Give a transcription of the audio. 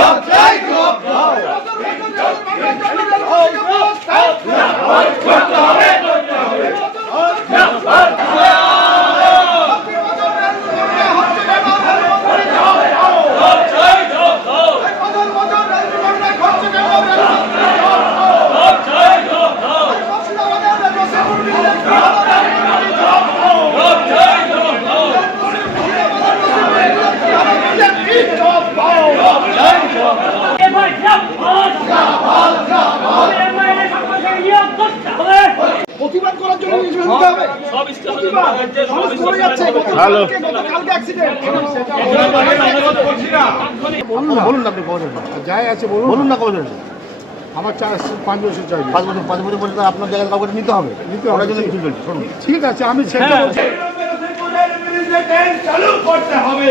Lord বলুন আপনি যাই আছে বলুন। বলুন না আমার চার পাঁচ বছর চাই পাঁচ বছর পাঁচ বছর পর্যন্ত আপনার জায়গায় কাউকে নিতে হবে। নিতে হবে ঠিক। আছে আমি হ্যাঁ। হবে।